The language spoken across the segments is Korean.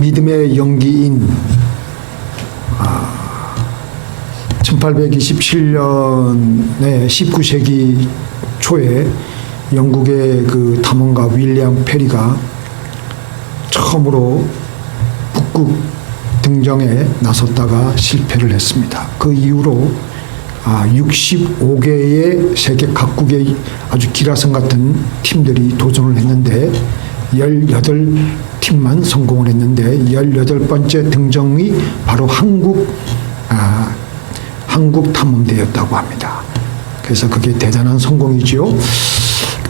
믿음의 연기인 1827년에 19세기 초에 영국의 그 탐험가 윌리엄 페리가 처음으로 북극 등정에 나섰다가 실패를 했습니다. 그 이후로 65개의 세계 각국의 아주 기라성 같은 팀들이 도전을 했는데 18팀만 성공을 했는데 18번째 등정이 바로 한국 탐험대였다고 합니다. 그래서 그게 대단한 성공이지요.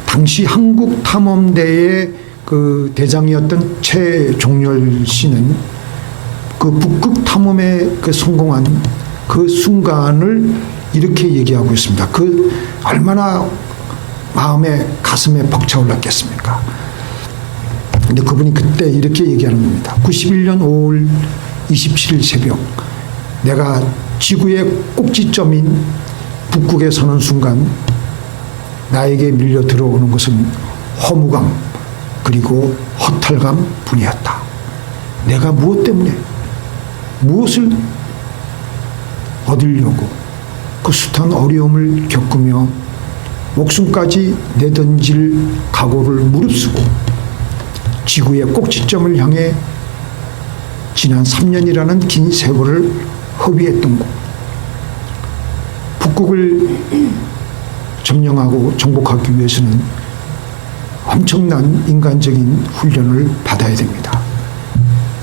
당시 한국 탐험대의 그 대장이었던 최종열 씨는 그 북극 탐험에 그 성공한 그 순간을 이렇게 얘기하고 있습니다. 그 얼마나 가슴에 벅차올랐겠습니까? 근데 그분이 그때 이렇게 얘기하는 겁니다. 91년 5월 27일 새벽, 내가 지구의 꼭지점인 북극에 서는 순간 나에게 밀려 들어오는 것은 허무감 그리고 허탈감 뿐이었다. 내가 무엇 때문에 무엇을 얻으려고 그 숱한 어려움을 겪으며 목숨까지 내던질 각오를 무릅쓰고 지구의 꼭지점을 향해 지난 3년이라는 긴 세월을 허비했던 것. 북극을 점령하고 정복하기 위해서는 엄청난 인간적인 훈련을 받아야 됩니다.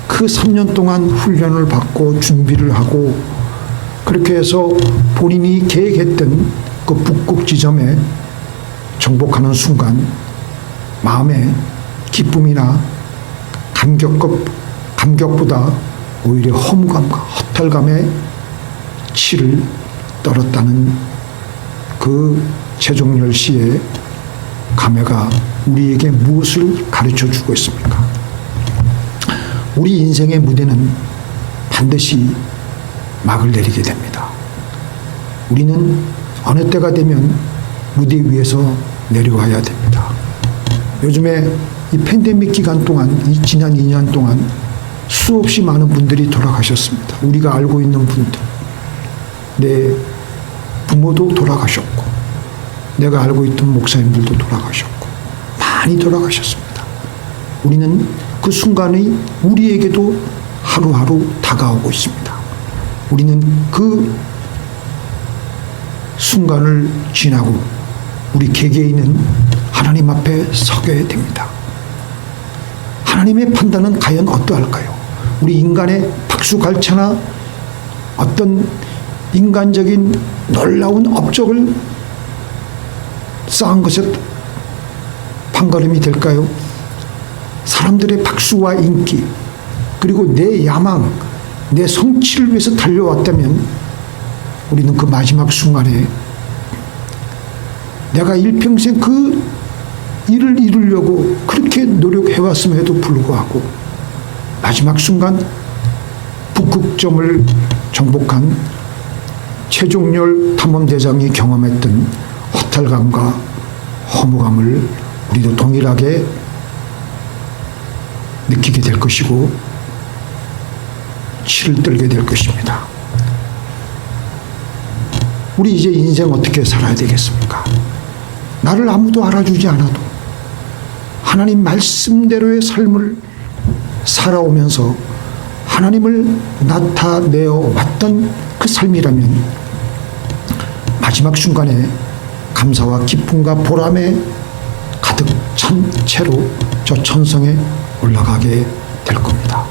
그 3년 동안 훈련을 받고 준비를 하고 그렇게 해서 본인이 계획했던 그 북극 지점에 정복하는 순간 마음에 기쁨이나 감격보다 오히려 허무감과 허탈감에 치를 떨었다는 그 최종열 씨의 감회가 우리에게 무엇을 가르쳐 주고 있습니까? 우리 인생의 무대는 반드시 막을 내리게 됩니다. 우리는 어느 때가 되면 무대 위에서 내려와야 됩니다. 요즘에 이 팬데믹 기간 동안, 지난 2년 동안 수없이 많은 분들이 돌아가셨습니다. 우리가 알고 있는 분들, 내 부모도 돌아가셨고 내가 알고 있던 목사님들도 돌아가셨고 많이 돌아가셨습니다. 우리는 그 순간이 우리에게도 하루하루 다가오고 있습니다. 우리는 그 순간을 지나고 우리 개개인은 하나님 앞에 서게 됩니다. 하나님의 판단은 과연 어떠할까요? 우리 인간의 박수갈채나 어떤 인간적인 놀라운 업적을 쌓은 것에 판가름이 될까요? 사람들의 박수와 인기 그리고 내 야망, 내 성취를 위해서 달려왔다면 우리는 그 마지막 순간에 내가 일평생 그 일을 이루려고 그렇게 노력해왔음에도 불구하고 마지막 순간 북극점을 정복한 최종열 탐험대장이 경험했던 허탈감과 허무감을 우리도 동일하게 느끼게 될 것이고 치를 떨게 될 것입니다. 우리 이제 인생 어떻게 살아야 되겠습니까? 나를 아무도 알아주지 않아도 하나님 말씀대로의 삶을 살아오면서 하나님을 나타내어 왔던 그 삶이라면 마지막 순간에 감사와 기쁨과 보람에 가득 찬 채로 저 천성에 올라가게 될 겁니다.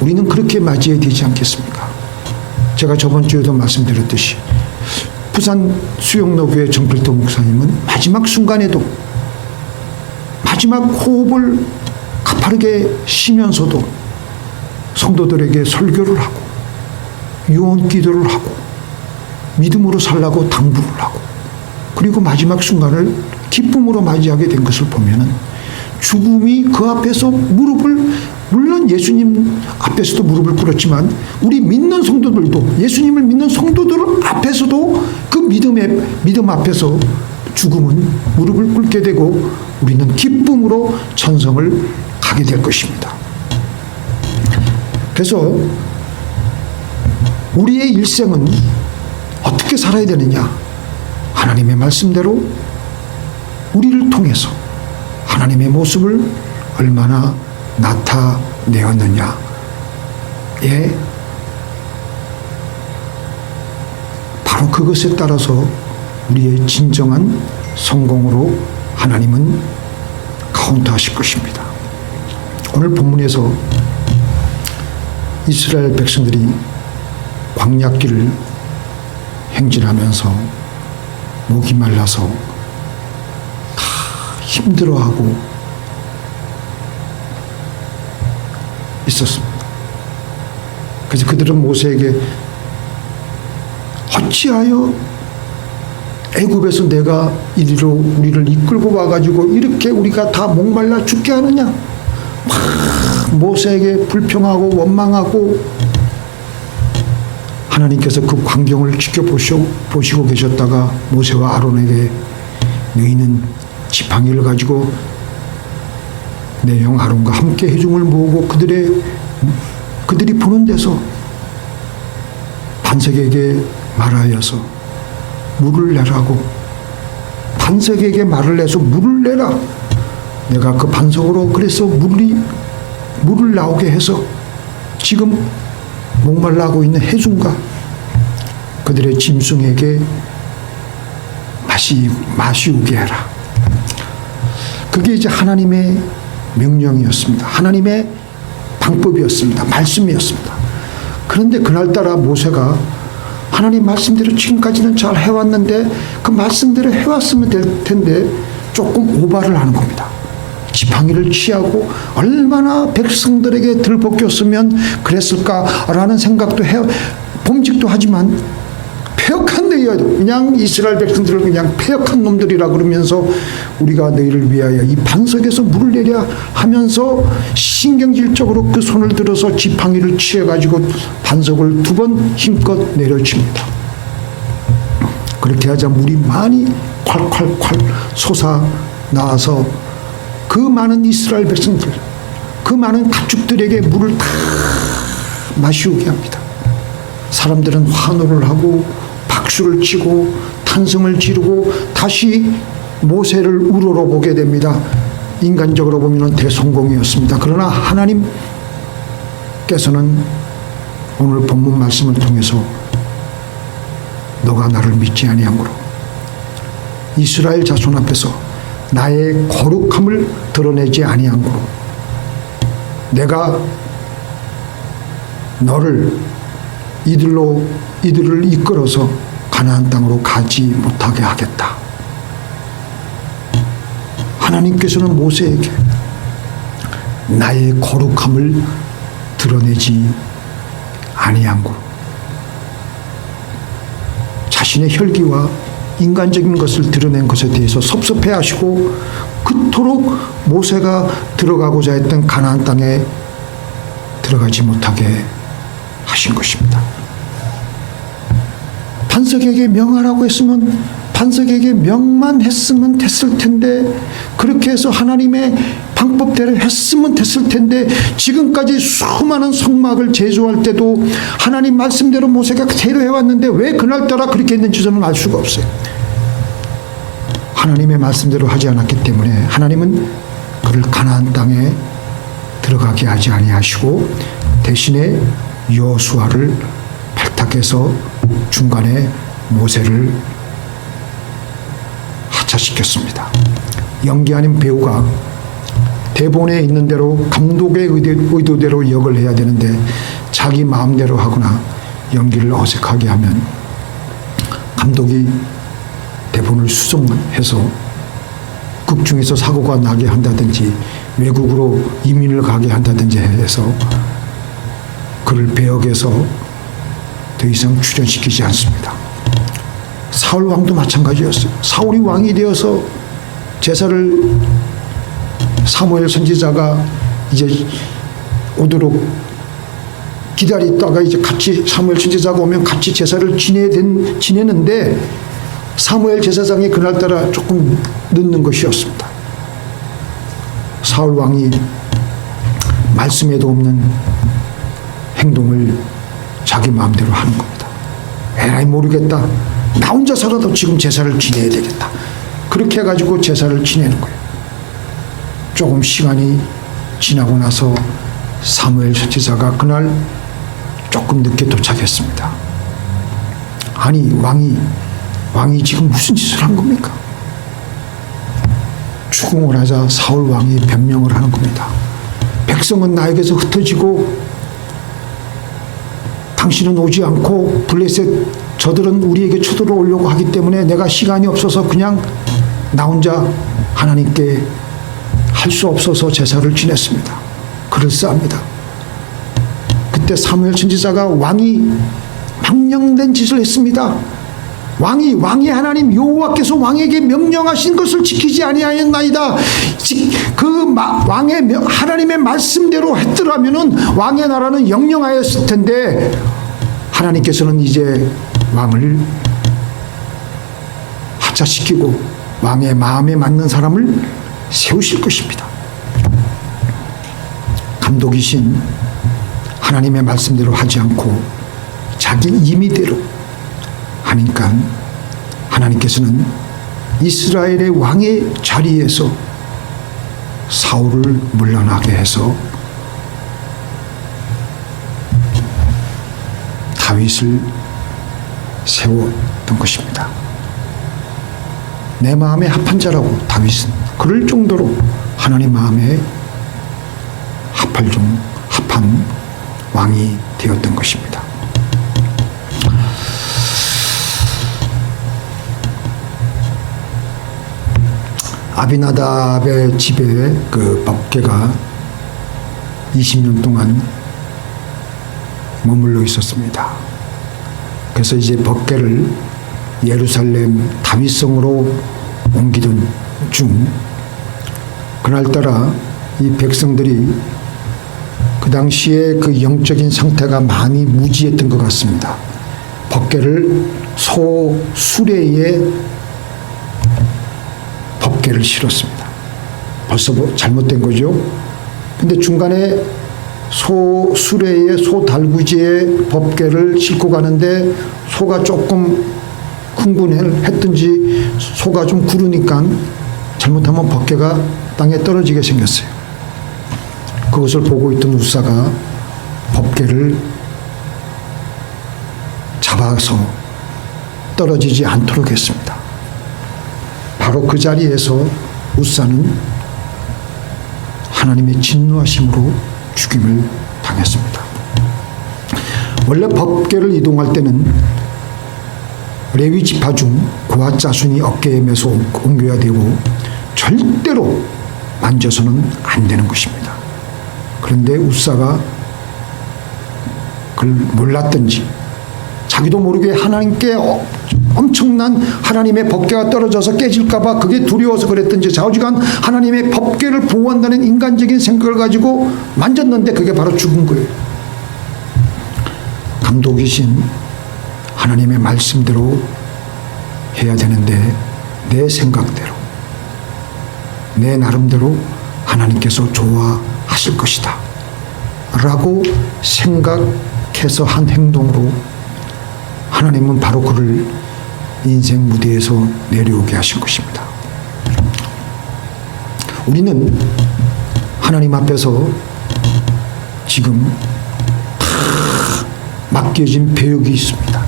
우리는 그렇게 맞이해야 되지 않겠습니까? 제가 저번 주에도 말씀드렸듯이 부산 수영로교회 정필도 목사님은 마지막 순간에도 마지막 호흡을 가파르게 쉬면서도 성도들에게 설교를 하고 유언 기도를 하고 믿음으로 살라고 당부를 하고 그리고 마지막 순간을 기쁨으로 맞이하게 된 것을 보면은 죽음이 그 앞에서 물론 예수님 앞에서도 무릎을 꿇었지만 우리 믿는 성도들도 예수님을 믿는 성도들 앞에서도 그 믿음 앞에서 죽음은 무릎을 꿇게 되고 우리는 기쁨으로 천성을 가게 될 것입니다. 그래서 우리의 일생은 어떻게 살아야 되느냐? 하나님의 말씀대로 우리를 통해서 하나님의 모습을 얼마나 나타내었느냐에 바로 그것에 따라서 우리의 진정한 성공으로 하나님은 카운트하실 것입니다. 오늘 본문에서 이스라엘 백성들이 광야길을 행진하면서 목이 말라서 다 힘들어하고 있었습니다. 그래서 그들은 모세에게 어찌하여 애굽에서 내가 이리로 우리를 이끌고 와가지고 이렇게 우리가 다 목말라 죽게 하느냐? 막 모세에게 불평하고 원망하고 하나님께서 그 광경을 지켜보시고 계셨다가 모세와 아론에게 너희는 지팡이를 가지고 내 형 아론과 함께 회중을 모으고 그들이 보는 데서 반석에게 말하여서 물을 내라고, 반석에게 말을 해서 물을 내라. 내가 그 반석으로 그래서 물을 나오게 해서 지금 목말라하고 있는 회중과 그들의 짐승에게 마시우게 해라. 그게 이제 하나님의 명령이었습니다. 하나님의 방법이었습니다. 말씀이었습니다. 그런데 그날따라 모세가 하나님 말씀대로 지금까지는 잘 해왔는데 그 말씀대로 해왔으면 될 텐데 조금 오바를 하는 겁니다. 지팡이를 취하고 얼마나 백성들에게 들볶였으면 그랬을까라는 생각도 범직도 하지만 패역한 너희야, 그냥 이스라엘 백성들을 그냥 패역한 놈들이라 그러면서 우리가 너희를 위하여 이 반석에서 물을 내려 하면서 신경질적으로 그 손을 들어서 지팡이를 취해가지고 반석을 2번 힘껏 내려칩니다. 그렇게 하자 물이 많이 콸콸콸 솟아나와서 그 많은 이스라엘 백성들, 그 많은 가축들에게 물을 다 마시우게 합니다. 사람들은 환호를 하고 박수를 치고 탄성을 지르고 다시 모세를 우러러보게 됩니다. 인간적으로 보면 대성공이었습니다. 그러나 하나님께서는 오늘 본문 말씀을 통해서 너가 나를 믿지 아니하므로 이스라엘 자손 앞에서 나의 거룩함을 드러내지 아니하므로 내가 너를 이들을 이끌어서 가나안 땅으로 가지 못하게 하겠다. 하나님께서는 모세에게 나의 거룩함을 드러내지 아니하므로 자신의 혈기와 인간적인 것을 드러낸 것에 대해서 섭섭해하시고 그토록 모세가 들어가고자 했던 가나안 땅에 들어가지 못하게 하신 것입니다. 반석에게 명하라고 했으면 반석에게 명만 했으면 됐을 텐데, 그렇게 해서 하나님의 방법대로 했으면 됐을 텐데, 지금까지 수많은 성막을 제조할 때도 하나님 말씀대로 모세가 그대로 해왔는데 왜 그날따라 그렇게 했는지 저는 알 수가 없어요. 하나님의 말씀대로 하지 않았기 때문에 하나님은 그를 가나안 땅에 들어가게 하지 아니하시고 대신에 여호수아를 발탁해서 중간에 모세를 하차시켰습니다. 연기 아닌 배우가 대본에 있는 대로 감독의 의도대로 역을 해야 되는데 자기 마음대로 하거나 연기를 어색하게 하면 감독이 대본을 수정해서 극 중에서 사고가 나게 한다든지 외국으로 이민을 가게 한다든지 해서 그를 배역에서 더 이상 출연시키지 않습니다. 사울 왕도 마찬가지였어요. 사울이 왕이 되어서 제사를 사무엘 선지자가 이제 오도록 기다리다가 이제 같이 사무엘 선지자가 오면 같이 제사를 지내는데 사무엘 제사장이 그날따라 조금 늦는 것이었습니다. 사울 왕이 말씀에도 없는 행동을 자기 마음대로 하는 겁니다. 에라이 모르겠다. 나 혼자서라도 지금 제사를 지내야 되겠다. 그렇게 해가지고 제사를 지내는 거예요. 조금 시간이 지나고 나서 사무엘 선지자가 그날 조금 늦게 도착했습니다. 아니 왕이 지금 무슨 짓을 한 겁니까? 추궁을 하자 사울 왕이 변명을 하는 겁니다. 백성은 나에게서 흩어지고 당신은 오지 않고 블레셋 저들은 우리에게 쳐들어오려고 하기 때문에 내가 시간이 없어서 그냥 나 혼자 하나님께 할 수 없어서 제사를 지냈습니다. 그럴싸합니다. 그때 사무엘 선지자가 왕이 망령된 짓을 했습니다. 왕이 하나님 여호와께서 왕에게 명령하신 것을 지키지 아니하였나이다. 왕의 하나님의 말씀대로 했더라면은 왕의 나라는 영영하였을 텐데 하나님께서는 이제 왕을 하차시키고 왕의 마음에 맞는 사람을 세우실 것입니다. 감독이신 하나님의 말씀대로 하지 않고 자기 임의대로 하니까 하나님께서는 이스라엘의 왕의 자리에서 사울을 물러나게 해서 다윗을 세웠던 것입니다. 내 마음에 합한 자라고 다윗은 그럴 정도로 하나님 마음에 합한 왕이 되었던 것입니다. 아비나답의 집에 그 법궤가 20년 동안 머물러 있었습니다. 그래서 이제 법궤를 예루살렘 다윗성으로 옮기던 중 그날따라 이 백성들이 그 당시에 그 영적인 상태가 많이 무지했던 것 같습니다. 법궤를 소 수레에 법궤를 실었습니다. 벌써 잘못된 거죠. 근데 중간에 소 수레에 소 달구지에 법궤를 싣고 가는데 소가 조금 흥분했든지 소가 좀 구르니까 잘못하면 법궤가 땅에 떨어지게 생겼어요. 그것을 보고 있던 우사가 법궤를 잡아서 떨어지지 않도록 했습니다. 바로 그 자리에서 우사는 하나님의 진노하심으로 죽임을 당했습니다. 원래 법궤를 이동할 때는 레위 지파 중 고앗 자손이 어깨에 메서 옮겨야 되고 절대로 만져서는 안 되는 것입니다. 그런데 우사가 그걸 몰랐든지 자기도 모르게 하나님께 엄청난 하나님의 법궤가 떨어져서 깨질까봐 그게 두려워서 그랬든지 좌우지간 하나님의 법궤를 보호한다는 인간적인 생각을 가지고 만졌는데 그게 바로 죽은 거예요. 감독이신 하나님의 말씀대로 해야 되는데 내 생각대로 내 나름대로 하나님께서 좋아하실 것이다 라고 생각해서 한 행동으로 하나님은 바로 그를 인생 무대에서 내려오게 하신 것입니다. 우리는 하나님 앞에서 지금 다 맡겨진 배역이 있습니다.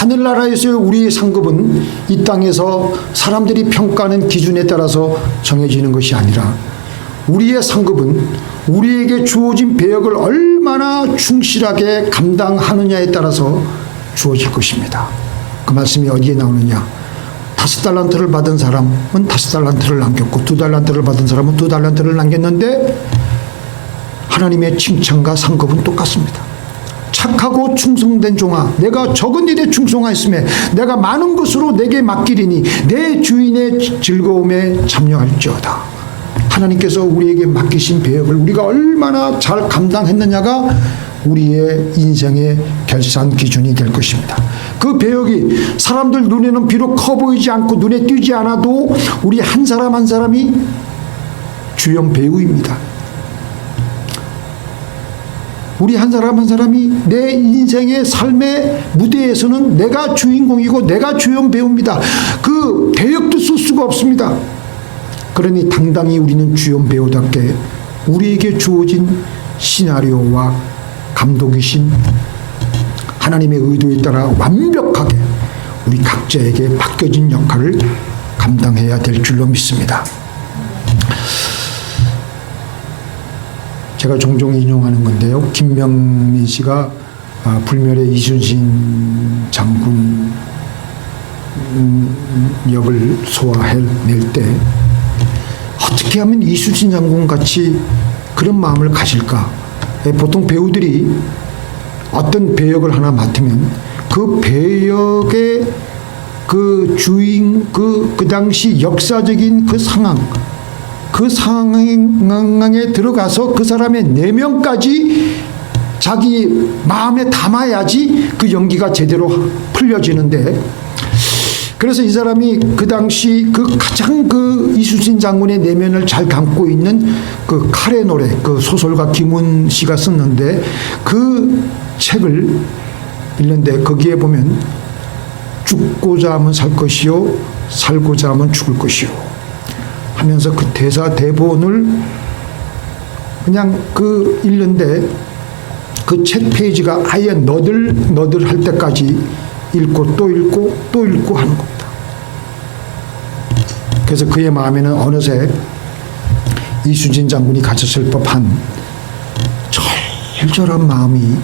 하늘나라에서의 우리의 상급은 이 땅에서 사람들이 평가하는 기준에 따라서 정해지는 것이 아니라 우리의 상급은 우리에게 주어진 배역을 얼마나 충실하게 감당하느냐에 따라서 주어질 것입니다. 그 말씀이 어디에 나오느냐? 5달란트를 받은 사람은 5달란트를 남겼고 2달란트를 받은 사람은 2달란트를 남겼는데 하나님의 칭찬과 상급은 똑같습니다. 착하고 충성된 종아, 내가 적은 일에 충성하였으며 내가 많은 것으로 내게 맡기리니 내 주인의 즐거움에 참여할지어다. 하나님께서 우리에게 맡기신 배역을 우리가 얼마나 잘 감당했느냐가 우리의 인생의 결산 기준이 될 것입니다. 그 배역이 사람들 눈에는 비록 커 보이지 않고 눈에 띄지 않아도 우리 한 사람 한 사람이 주연 배우입니다. 우리 한 사람 한 사람이 내 인생의 삶의 무대에서는 내가 주인공이고 내가 주연 배우입니다. 그 배역도 쓸 수가 없습니다. 그러니 당당히 우리는 주연 배우답게 우리에게 주어진 시나리오와 감독이신 하나님의 의도에 따라 완벽하게 우리 각자에게 맡겨진 역할을 감당해야 될 줄로 믿습니다. 제가 종종 인용하는 건데요. 김명민 씨가 불멸의 이순신 장군 역을 소화해낼 때 어떻게 하면 이순신 장군 같이 그런 마음을 가질까? 보통 배우들이 어떤 배역을 하나 맡으면 그 배역의 그 주인 그 당시 역사적인 그 상황에 들어가서 그 사람의 내면까지 자기 마음에 담아야지 그 연기가 제대로 풀려지는데, 그래서 이 사람이 그 당시 그 가장 그 이순신 장군의 내면을 잘 담고 있는 그 칼의 노래, 그 소설가 김훈 씨가 썼는데 그 책을 읽는데 거기에 보면 죽고자 하면 살 것이요 살고자 하면 죽을 것이요 하면서 그 대사 대본을 그냥 그 읽는데 그 책 페이지가 아예 너들 할 때까지 읽고 또 읽고 또 읽고 하는 겁니다. 그래서 그의 마음에는 어느새 이순신 장군이 가졌을 법한 절절한 마음이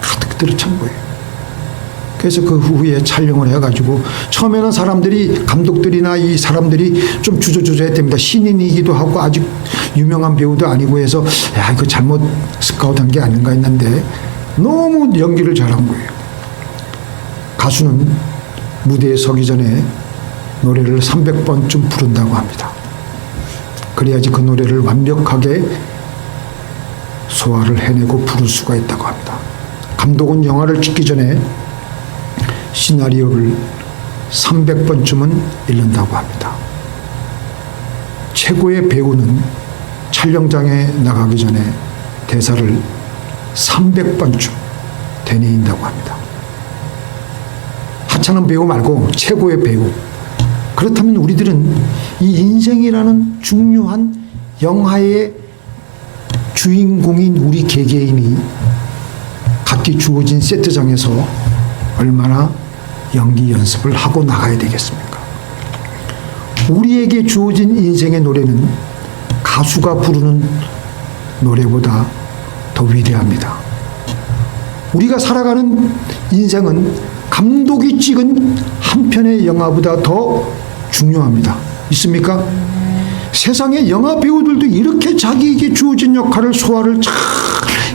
가득 들어찬 거예요. 그래서 그 후에 촬영을 해가지고 처음에는 사람들이 감독들이나 이 사람들이 좀 주저주저했답니다. 신인이기도 하고 아직 유명한 배우도 아니고 해서 야 이거 잘못 스카우트한 게 아닌가 했는데 너무 연기를 잘한 거예요. 가수는 무대에 서기 전에 노래를 300번쯤 부른다고 합니다. 그래야지 그 노래를 완벽하게 소화를 해내고 부를 수가 있다고 합니다. 감독은 영화를 찍기 전에 시나리오를 300번쯤은 읽는다고 합니다. 최고의 배우는 촬영장에 나가기 전에 대사를 300번쯤 되뇌인다고 합니다. 하찮은 배우 말고 최고의 배우. 그렇다면 우리들은 이 인생이라는 중요한 영화의 주인공인 우리 개개인이 각기 주어진 세트장에서 얼마나 연기 연습을 하고 나가야 되겠습니까? 우리에게 주어진 인생의 노래는 가수가 부르는 노래보다 더 위대합니다. 우리가 살아가는 인생은 감독이 찍은 한 편의 영화보다 더 중요합니다. 있습니까? 세상의 영화 배우들도 이렇게 자기에게 주어진 역할을 소화를 잘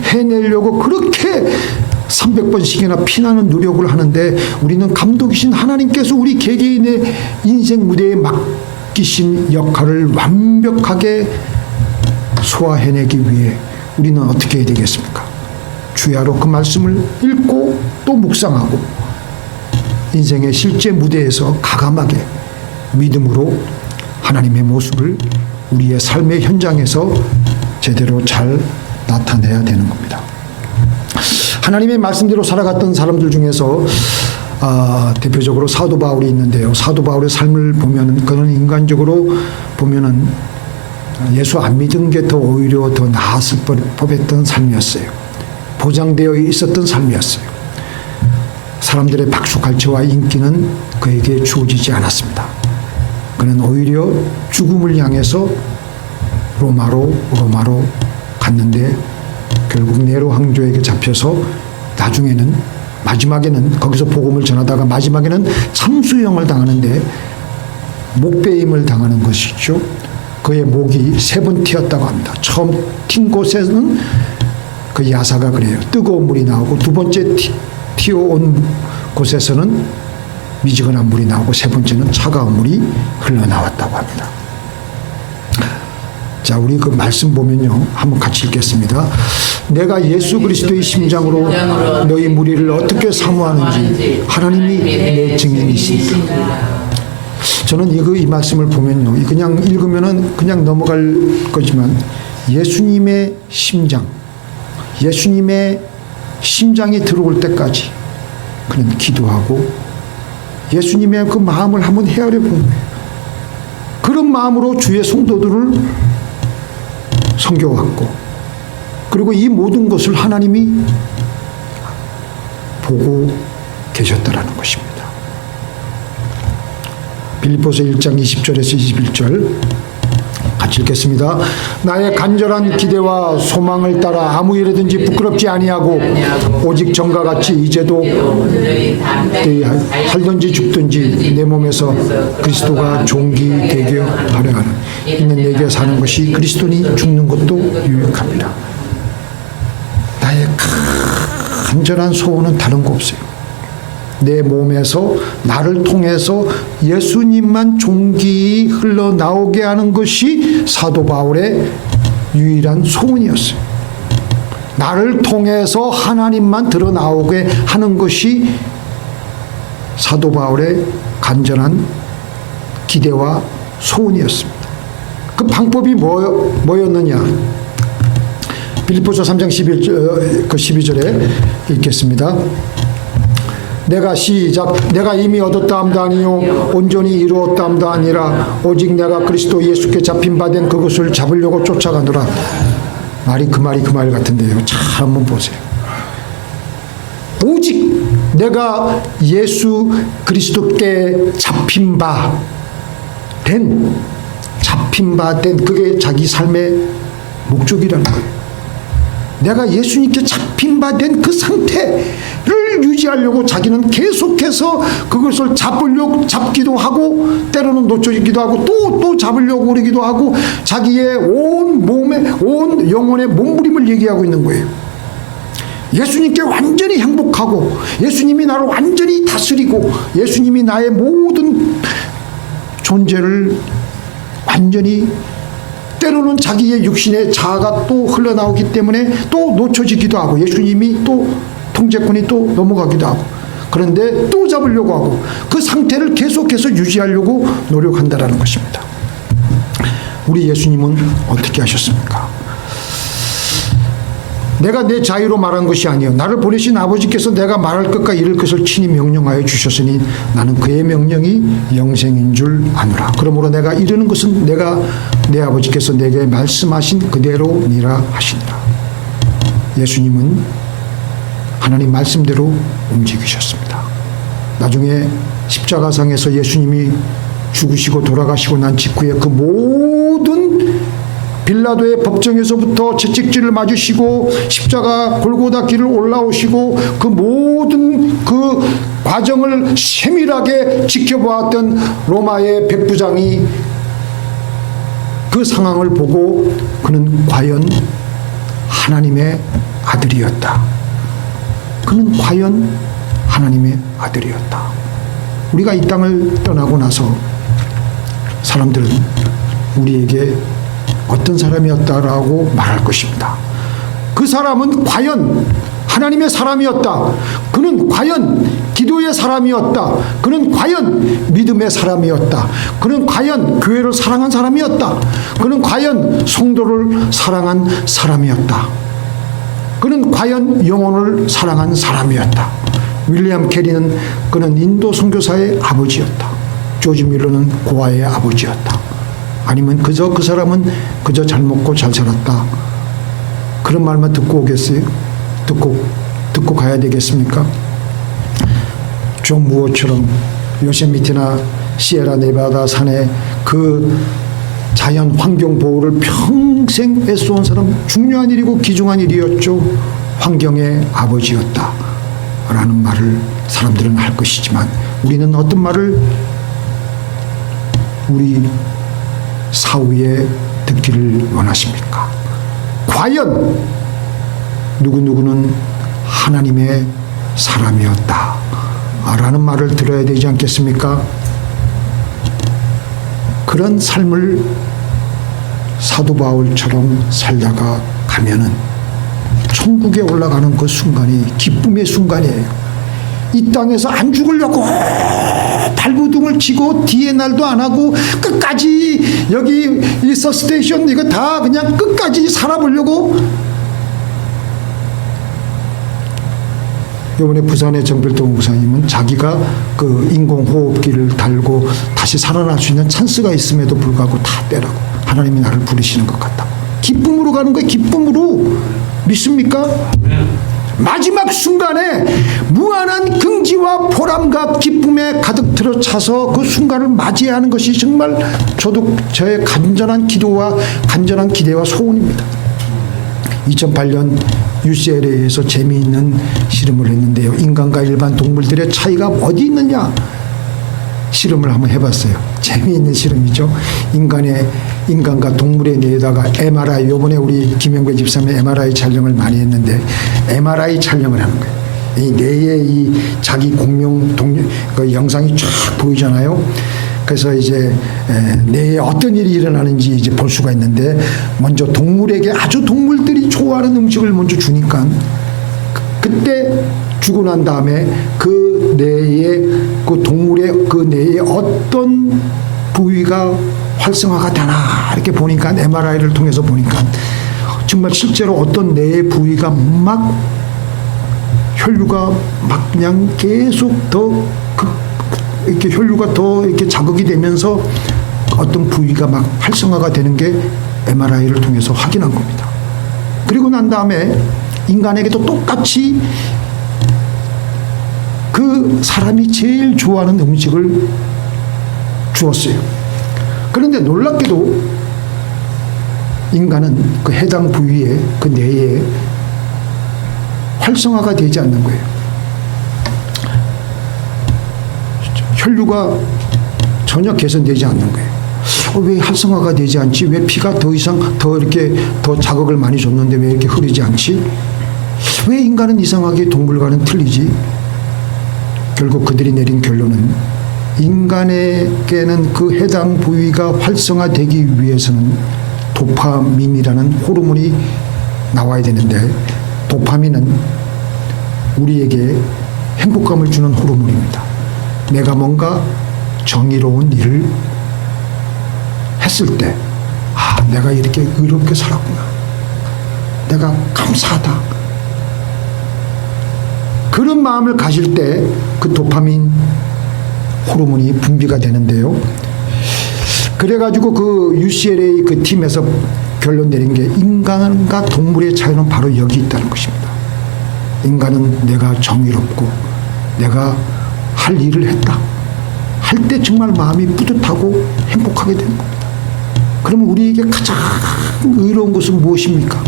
해내려고 그렇게 300번씩이나 피나는 노력을 하는데 우리는 감독이신 하나님께서 우리 개개인의 인생 무대에 맡기신 역할을 완벽하게 소화해내기 위해 우리는 어떻게 해야 되겠습니까? 주야로 그 말씀을 읽고 또 묵상하고 인생의 실제 무대에서 가감하게 믿음으로 하나님의 모습을 우리의 삶의 현장에서 제대로 잘 나타내야 되는 겁니다. 하나님의 말씀대로 살아갔던 사람들 중에서 대표적으로 사도 바울이 있는데요. 사도 바울의 삶을 보면은 그는 인간적으로 보면은 예수 안 믿은 게 더 오히려 더 나았을 법했던 삶이었어요. 보장되어 있었던 삶이었어요. 사람들의 박수갈채와 인기는 그에게 주어지지 않았습니다. 그는 오히려 죽음을 향해서 로마로 갔는데 결국 네로 황제에게 잡혀서 나중에는 마지막에는 거기서 복음을 전하다가 마지막에는 참수형을 당하는데 목베임을 당하는 것이죠. 그의 목이 3번 튀었다고 합니다. 처음 튄 곳에는 그 야사가 그래요. 뜨거운 물이 나오고 두 번째 튀어온 곳에서는 미지근한 물이 나오고 세 번째는 차가운 물이 흘러나왔다고 합니다. 자, 우리 그 말씀 보면요. 한번 같이 읽겠습니다. 내가 예수 그리스도의 심장으로 너희 무리를 어떻게 사모하는지 하나님이 내 증인이시니까. 저는 이 말씀을 보면요. 그냥 읽으면은 그냥 넘어갈 거지만 예수님의 심장, 예수님의 심장이 들어올 때까지 그는 기도하고 예수님의 그 마음을 한번 헤아려 본 거예요. 그런 마음으로 주의 성도들을 섬겨왔고, 그리고 이 모든 것을 하나님이 보고 계셨다라는 것입니다. 빌립보서 1장 20절에서 21절 같이 읽겠습니다. 나의 간절한 기대와 소망을 따라 아무 일에든지 부끄럽지 아니하고 오직 전과 같이 이제도 살든지 죽든지 내 몸에서 그리스도가 존귀되게 하려 하는 있는 내게 사는 것이 그리스도니 죽는 것도 유익합니다. 나의 간절한 소원은 다른 거 없어요. 내 몸에서 나를 통해서 예수님만 존귀히 흘러나오게 하는 것이 사도 바울의 유일한 소원이었어요. 나를 통해서 하나님만 드러나오게 하는 것이 사도 바울의 간절한 기대와 소원이었습니다. 그 방법이 뭐였느냐? 빌립보서 3장 12절에 읽겠습니다. 내가 이미 얻었다 함도 아니요 온전히 이루었다 함도 아니라 오직 내가 그리스도 예수께 잡힌 바 된 그것을 잡으려고 쫓아가노라. 말이 그 말 같은데요. 잘 한번 보세요. 오직 내가 예수 그리스도께 잡힌 바 된 그게 자기 삶의 목적이라는 거예요. 내가 예수님께 잡힌 바 된 그 상태를 유지하려고 자기는 계속해서 그것을 잡기도 하고 때로는 놓쳐지기도 하고 또 잡으려고 그러기도 하고 자기의 온 몸에 온 영혼의 몸부림을 얘기하고 있는 거예요. 예수님께 완전히 행복하고 예수님이 나를 완전히 다스리고 예수님이 나의 모든 존재를 완전히, 때로는 자기의 육신의 자아가 또 흘러나오기 때문에 또 놓쳐지기도 하고 예수님이 또 통제권이 또 넘어가기도 하고, 그런데 또 잡으려고 하고 그 상태를 계속해서 유지하려고 노력한다라는 것입니다. 우리 예수님은 어떻게 하셨습니까? 내가 내 자유로 말한 것이 아니요 나를 보내신 아버지께서 내가 말할 것과 이를 것을 친히 명령하여 주셨으니 나는 그의 명령이 영생인 줄 아노라. 그러므로 내가 이르는 것은 내가 내 아버지께서 내게 말씀하신 그대로니라 하시니라. 예수님은 하나님 말씀대로 움직이셨습니다. 나중에 십자가상에서 예수님이 죽으시고 돌아가시고 난 직후에 그 모든 빌라도의 법정에서부터 채찍질을 맞으시고 십자가 골고다 길을 올라오시고 그 모든 그 과정을 세밀하게 지켜보았던 로마의 백부장이 그 상황을 보고 그는 과연 하나님의 아들이었다. 그는 과연 하나님의 아들이었다. 우리가 이 땅을 떠나고 나서 사람들은 우리에게 어떤 사람이었다라고 말할 것입니다. 그 사람은 과연 하나님의 사람이었다. 그는 과연 기도의 사람이었다. 그는 과연 믿음의 사람이었다. 그는 과연 교회를 사랑한 사람이었다. 그는 과연 성도를 사랑한 사람이었다. 그는 과연 영혼을 사랑한 사람이었다. 윌리엄 캐리는 그는 인도 선교사의 아버지였다. 조지 밀러는 고아의 아버지였다. 아니면 그저 그 사람은 그저 잘 먹고 잘 살았다. 그런 말만 듣고 오겠어요? 듣고 가야 되겠습니까? 존 무어처럼 요세미티나 시에라 네바다 산에 그 자연 환경 보호를 평생 애써온 사람, 중요한 일이고 귀중한 일이었죠. 환경의 아버지였다 라는 말을 사람들은 할 것이지만 우리는 어떤 말을 우리 사후에 듣기를 원하십니까? 과연 누구누구는 하나님의 사람이었다 라는 말을 들어야 되지 않겠습니까? 그런 삶을 사도 바울처럼 살다가 가면은 천국에 올라가는 그 순간이 기쁨의 순간이에요. 이 땅에서 안 죽으려고 발버둥을 치고 뒤에 날도 안 하고 끝까지 여기 이 서스테이션 이거 다 그냥 끝까지 살아보려고 이번에 부산의 정필동 목사님은 자기가 그 인공호흡기를 달고 다시 살아날 수 있는 찬스가 있음에도 불구하고 다 빼라고 하나님이 나를 부르시는 것 같다고. 기쁨으로 가는 거예요. 기쁨으로. 믿습니까? 마지막 순간에 무한한 긍지와 보람과 기쁨에 가득 들어차서 그 순간을 맞이하는 것이 정말 저도 저의 간절한 기도와 간절한 기대와 소원입니다. 2008년 UCLA에서 재미있는 실험을 했는데요. 인간과 일반 동물들의 차이가 어디 있느냐 실험을 한번 해봤어요. 재미있는 실험이죠. 인간과 동물의 뇌에다가 MRI, 요번에 우리 김영배 집사님이 MRI 촬영을 많이 했는데 MRI 촬영을 하는 거예요. 이 뇌의 이 자기 공룡 그 영상이 쫙 보이잖아요. 그래서 이제 뇌에 어떤 일이 일어나는지 이제 볼 수가 있는데, 먼저 동물에게 아주 동물들이 좋아하는 음식을 먼저 주니까 그때 주고 난 다음에 그 뇌에 그 동물의 그 뇌에 어떤 부위가 활성화가 되나 이렇게 보니까 MRI를 통해서 보니까 정말 실제로 어떤 뇌의 부위가 막 혈류가 막 그냥 계속 더 이렇게 혈류가 더 이렇게 자극이 되면서 어떤 부위가 막 활성화가 되는 게 MRI를 통해서 확인한 겁니다. 그리고 난 다음에 인간에게도 똑같이 그 사람이 제일 좋아하는 음식을 주었어요. 그런데 놀랍게도 인간은 그 해당 부위에 그 뇌에 활성화가 되지 않는 거예요. 혈류가 전혀 개선되지 않는 거예요. 왜 활성화가 되지 않지? 왜 피가 더 이상 더 이렇게 더 자극을 많이 줬는데 왜 이렇게 흐르지 않지? 왜 인간은 이상하게 동물과는 틀리지? 결국 그들이 내린 결론은 인간에게는 그 해당 부위가 활성화되기 위해서는 도파민이라는 호르몬이 나와야 되는데, 도파민은 우리에게 행복감을 주는 호르몬입니다. 내가 뭔가 정의로운 일을 했을 때, 아, 내가 이렇게 의롭게 살았구나. 내가 감사하다. 그런 마음을 가질 때 그 도파민 호르몬이 분비가 되는데요. 그래가지고 그 UCLA 그 팀에서 결론 내린 게 인간과 동물의 차이는 바로 여기 있다는 것입니다. 인간은 내가 정의롭고 내가 할 일을 했다. 할 때 정말 마음이 뿌듯하고 행복하게 되는 겁니다. 그러면 우리에게 가장 의로운 것은 무엇입니까?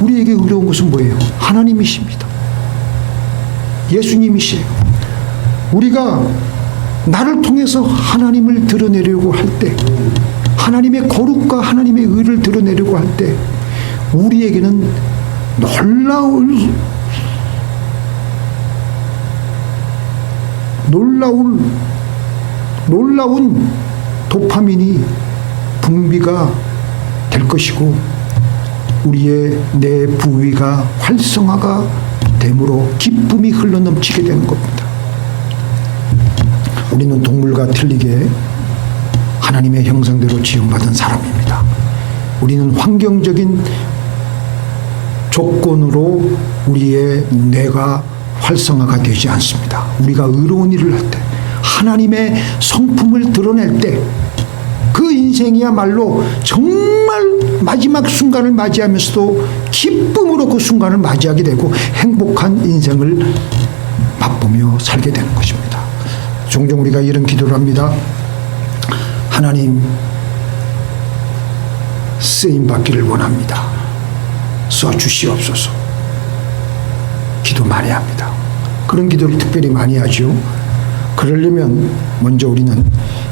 우리에게 의로운 것은 뭐예요? 하나님이십니다. 예수님이시에요. 우리가 나를 통해서 하나님을 드러내려고 할 때, 하나님의 거룩과 하나님의 의를 드러내려고 할 때 우리에게는 놀라운 도파민이 분비가 될 것이고, 우리의 내 부위가 활성화가 됨으로 기쁨이 흘러넘치게 되는 겁니다. 우리는 동물과 틀리게 하나님의 형상대로 지음받은 사람입니다. 우리는 환경적인 조건으로 우리의 뇌가 활성화가 되지 않습니다. 우리가 의로운 일을 할 때, 하나님의 성품을 드러낼 때, 그 인생이야말로 정말 마지막 순간을 맞이하면서도 기쁨으로 그 순간을 맞이하게 되고 행복한 인생을 맛보며 살게 되는 것입니다. 종종 우리가 이런 기도를 합니다. 하나님, 쓰임받기를 원합니다. 써주시옵소서. 기도 많이 합니다. 그런 기도를 특별히 많이 하죠. 그러려면 먼저 우리는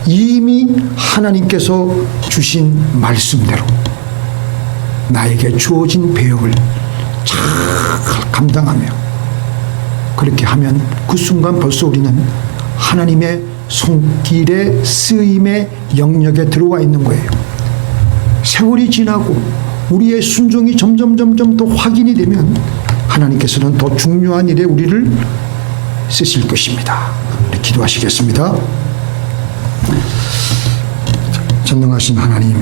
이미 하나님께서 주신 말씀대로 나에게 주어진 배역을 잘 감당하며, 그렇게 하면 그 순간 벌써 우리는 하나님의 손길의 쓰임의 영역에 들어와 있는 거예요. 세월이 지나고 우리의 순종이 점점 더 확인이 되면 하나님께서는 더 중요한 일에 우리를 쓰실 것입니다. 기도하시겠습니다. 전능하신 하나님,